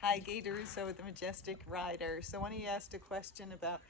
Hi, Gaye DeRusso with the Majestic rider. So when he asked a question about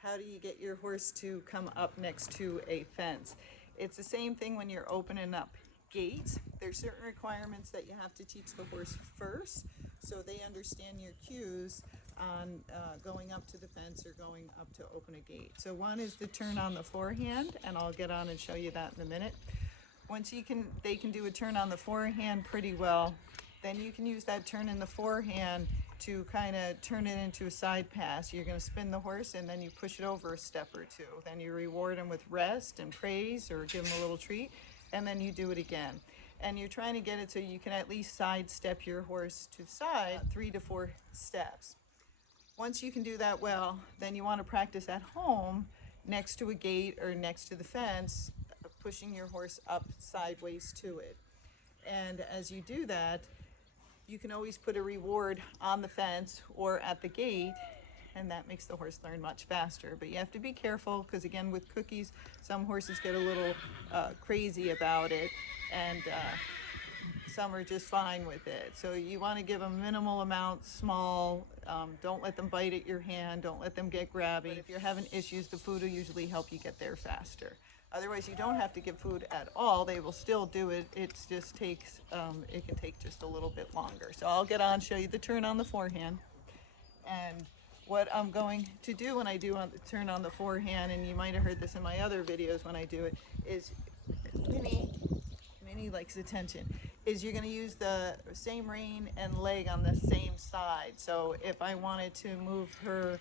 how do you get your horse to come up next to a fence, it's the same thing when you're opening up gates. There's certain requirements that you have to teach the horse first so they understand your cues on going up to the fence or going up to open a gate. So one is the turn on the forehand, and I'll get on and show you that in a minute. Once they can do a turn on the forehand pretty well, then you can use that turn in the forehand to kind of turn it into a side pass. You're going to spin the horse and then you push it over a step or two. Then you reward them with rest and praise or give them a little treat, and then you do it again. And you're trying to get it so you can at least sidestep your horse to the side 3 to 4 steps. Once you can do that well, then you want to practice at home next to a gate or next to the fence, pushing your horse up sideways to it. And as you do that, you can always put a reward on the fence or at the gate, and that makes the horse learn much faster. But you have to be careful because, again, with cookies, some horses get a little crazy about it, and some are just fine with it. So you want to give them minimal amounts, small. Don't let them bite at your hand. Don't let them get grabby. But if you're having issues, the food will usually help you get there faster. Otherwise, you don't have to give food at all. They will still do it. It just takes, it can take just a little bit longer. So I'll get on, show you the turn on the forehand. And what I'm going to do when I do turn on the forehand, and you might have heard this in my other videos when I do it, is Minnie likes attention, is you're going to use the same rein and leg on the same side. So if I wanted to move her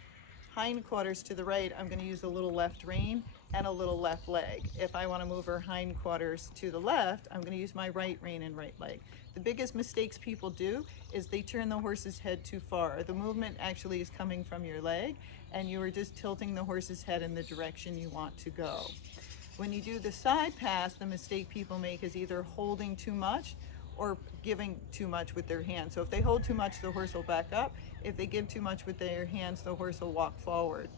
hindquarters to the right, I'm going to use a little left rein and a little left leg. If I want to move her hindquarters to the left, I'm going to use my right rein and right leg. The biggest mistakes people do is they turn the horse's head too far. The movement actually is coming from your leg, and you are just tilting the horse's head in the direction you want to go. When you do the side pass, the mistake people make is either holding too much or giving too much with their hands. So if they hold too much, the horse will back up. If they give too much with their hands, the horse will walk forward.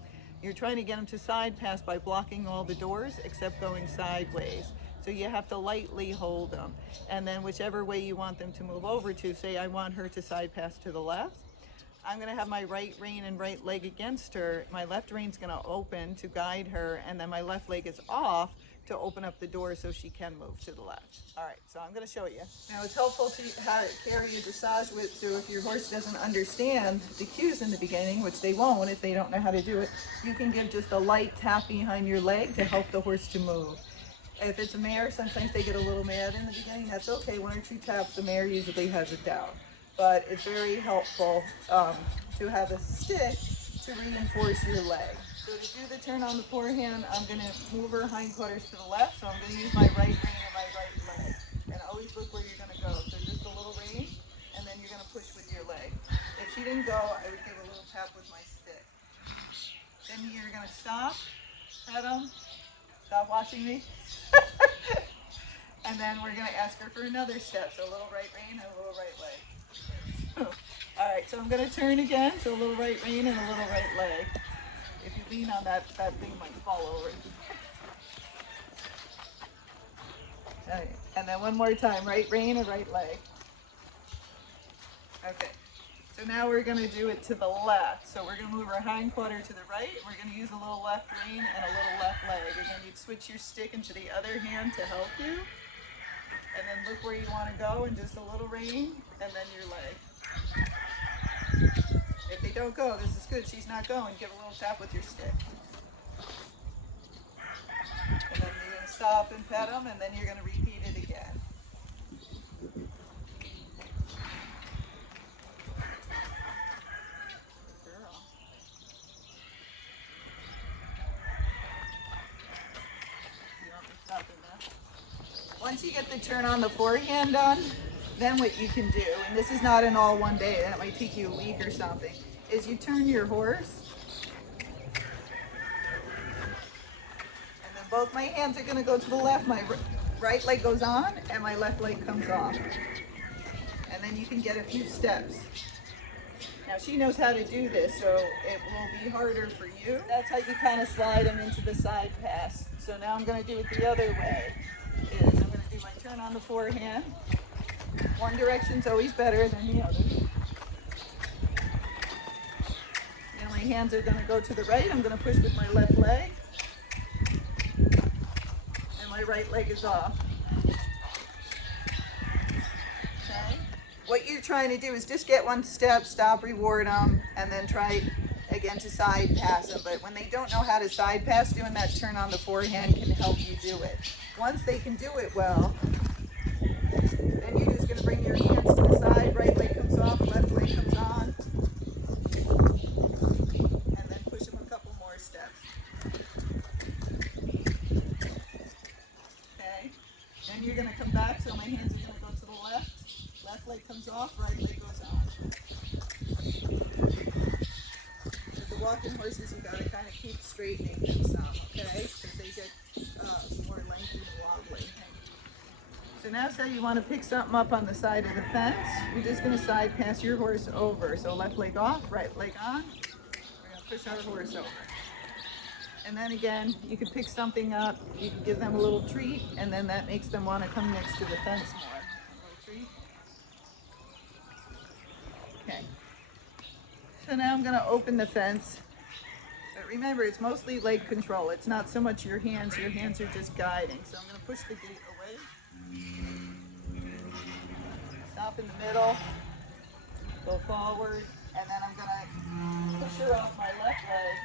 You're trying to get them to side pass by blocking all the doors except going sideways. So you have to lightly hold them. And then whichever way you want them to move over to, say I want her to side pass to the left, I'm going to have my right rein and right leg against her. My left rein's going to open to guide her, and then my left leg is off to open up the door so she can move to the left. All right, so I'm going to show you. Now it's helpful to carry a dressage whip, so if your horse doesn't understand the cues in the beginning, which they won't if they don't know how to do it, you can give just a light tap behind your leg to help the horse to move. If it's a mare, sometimes they get a little mad in the beginning. That's okay. 1 or 2 taps, the mare usually has it down. But it's very helpful to have a stick to reinforce your leg. So to do the turn on the forehand, I'm going to move her hindquarters to the left. So I'm going to use my right rein and my right leg. And always look where you're going to go. So just a little rein, and then you're going to push with your leg. If she didn't go, I would give a little tap with my stick. Then you're going to stop, pet them, stop watching me. And then we're going to ask her for another step. So a little right rein and a little right leg. All right, so I'm going to turn again, so a little right rein and a little right leg. If you lean on that thing might fall over. Okay. And then one more time, right rein and right leg. Okay, so now we're going to do it to the left. So we're going to move our hindquarter to the right. We're going to use a little left rein and a little left leg. Again, you'd switch your stick into the other hand to help you. And then look where you want to go, and just a little rein, and then your leg. If they don't go, this is good. She's not going. Give a little tap with your stick. And then you're going to stop and pet them, and then you're going to repeat it again. Good girl. You want me to stop in there? Once you get the turn on the forehand done, then what you can do, and this is not an all one day, that might take you a week or something, is you turn your horse, and then both my hands are going to go to the left. My right leg goes on, and my left leg comes off. And then you can get a few steps. Now she knows how to do this, so it will be harder for you. That's how you kind of slide them into the side pass. So now I'm going to do it the other way. I'm going to do my turn on the forehand. One direction's always better than the other. hands are gonna go to the right. I'm gonna push with my left leg. And my right leg is off. Okay? What you're trying to do is just get one step, stop, reward them, and then try again to side pass them. But when they don't know how to side pass, doing that turn on the forehand can help you do it. Once they can do it well, then you're just going to bring your hands to the side, right leg comes off, left leg comes on, and then push them a couple more steps. Okay, then you're going to come back, so my hands are going to go to the left leg comes off, right leg goes on. With the walking horses, you got to kind of keep straightening them some, okay, because they get more lengthy and wobbly. So now say you want to pick something up on the side of the fence, you're just going to side pass your horse over. So left leg off, right leg on, we're going to push our horse over. And then again, you can pick something up, you can give them a little treat, and then that makes them want to come next to the fence more. A little treat. Okay. So now I'm going to open the fence. But remember, it's mostly leg control. It's not so much your hands are just guiding. So I'm going to push the gate away. Stop in the middle, go forward, and then I'm going to push her off my left leg,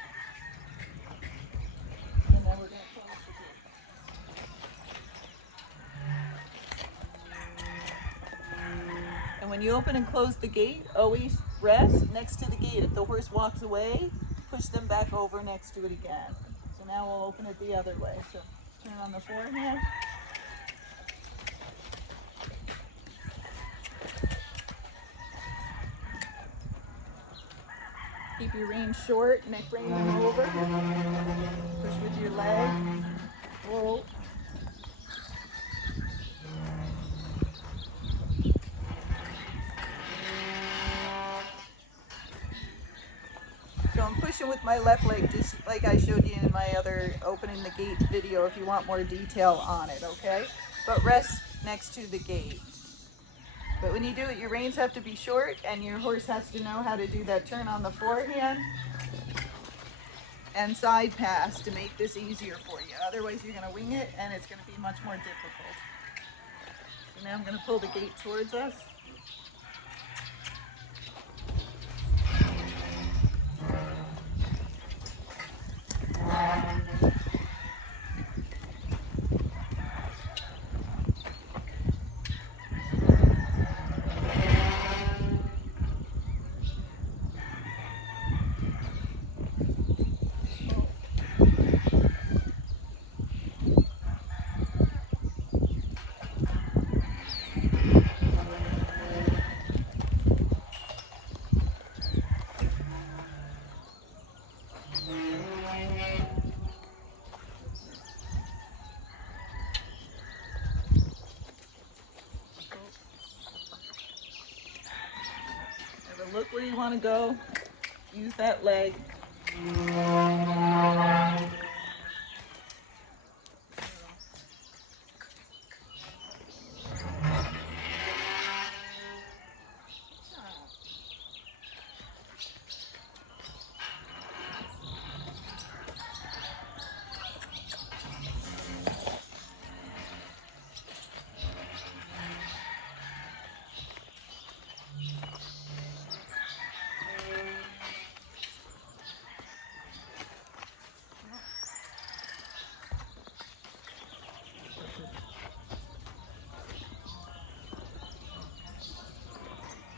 and then we're going to close the gate. And when you open and close the gate, always rest next to the gate. If the horse walks away, push them back over next to it again. So now we'll open it the other way. So turn on the forehand. Keep your rein short, neck rein them over. Push with your leg. Whoa. So I'm pushing with my left leg, just like I showed you in my other opening the gate video if you want more detail on it, okay? But rest next to the gate. But when you do it, your reins have to be short and your horse has to know how to do that turn on the forehand and side pass to make this easier for you. Otherwise, you're going to wing it and it's going to be much more difficult. So now I'm going to pull the gate towards us. Look where you want to go. Use that leg.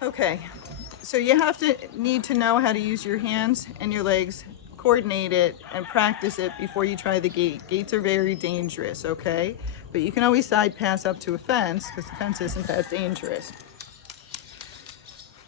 Okay, so you need to know how to use your hands and your legs, coordinate it, and practice it before you try the gate. Gates are very dangerous, okay? But you can always side pass up to a fence because the fence isn't that dangerous.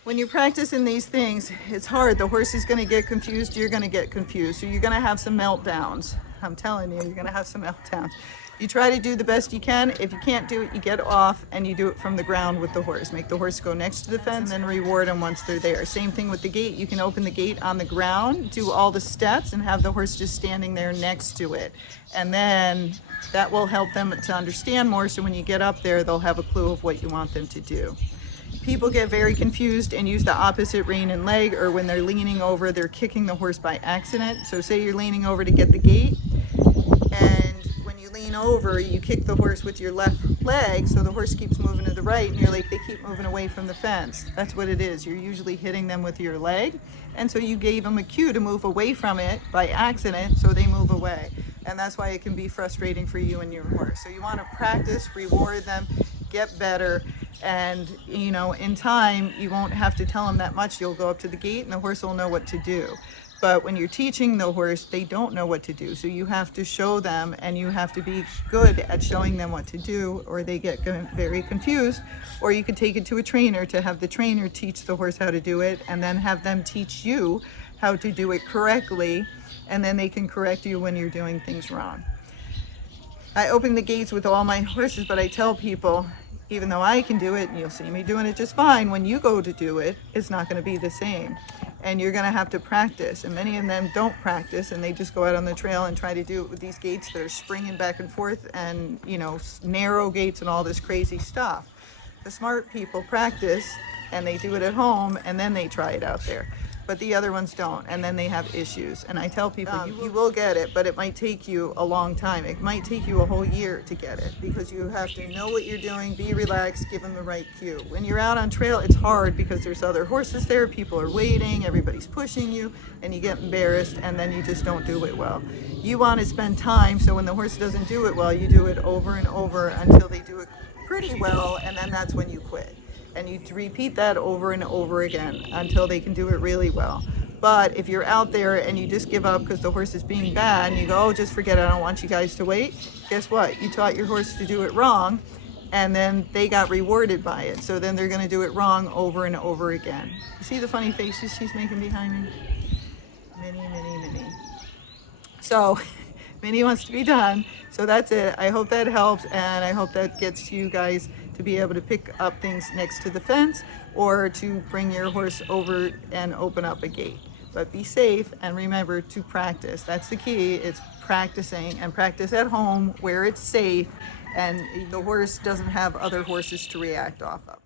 When you're practicing these things, it's hard. The horse is going to get confused. You're going to get confused. So you're going to have some meltdowns. I'm telling you, you're going to have some meltdowns. You try to do the best you can. If you can't do it, you get off and you do it from the ground with the horse. Make the horse go next to the fence and then reward them once they're there. Same thing with the gate. You can open the gate on the ground, do all the steps, and have the horse just standing there next to it. And then that will help them to understand more, so when you get up there, they'll have a clue of what you want them to do. People get very confused and use the opposite rein and leg, or when they're leaning over, they're kicking the horse by accident. So say you're leaning over to get the gate, and when you lean over, you kick the horse with your left leg, so the horse keeps moving to the right, and you're like, they keep moving away from the fence. That's what it is. You're usually hitting them with your leg, and so you gave them a cue to move away from it by accident, so they move away. And that's why it can be frustrating for you and your horse. So you want to practice, reward them, get better, and you know, in time, you won't have to tell them that much. You'll go up to the gate and the horse will know what to do. But when you're teaching the horse, they don't know what to do. So you have to show them, and you have to be good at showing them what to do, or they get very confused. Or you could take it to a trainer to have the trainer teach the horse how to do it, and then have them teach you how to do it correctly, and then they can correct you when you're doing things wrong. I open the gates with all my horses, but I tell people, even though I can do it, and you'll see me doing it just fine, when you go to do it, it's not going to be the same. And you're going to have to practice. And many of them don't practice, and they just go out on the trail and try to do it with these gates that are springing back and forth, and, you know, narrow gates and all this crazy stuff. The smart people practice, and they do it at home, and then they try it out there. But the other ones don't, and then they have issues. And I tell people, you will get it, but it might take you a long time. It might take you a whole year to get it, because you have to know what you're doing, be relaxed, give them the right cue. When you're out on trail, it's hard because there's other horses there, people are waiting, everybody's pushing you, and you get embarrassed, and then you just don't do it well. You want to spend time, so when the horse doesn't do it well, you do it over and over until they do it pretty well, and then that's when you quit. And you repeat that over and over again until they can do it really well. But if you're out there and you just give up because the horse is being bad, and you go, oh, just forget it, I don't want you guys to wait, guess what? You taught your horse to do it wrong, and then they got rewarded by it. So then they're going to do it wrong over and over again. You see the funny faces she's making behind me? Minnie, Minnie, Minnie. So Minnie wants to be done. So that's it. I hope that helps, and I hope that gets you guys to be able to pick up things next to the fence, or to bring your horse over and open up a gate. But be safe, and remember to practice. That's the key. It's practicing, and practice at home where it's safe and the horse doesn't have other horses to react off of.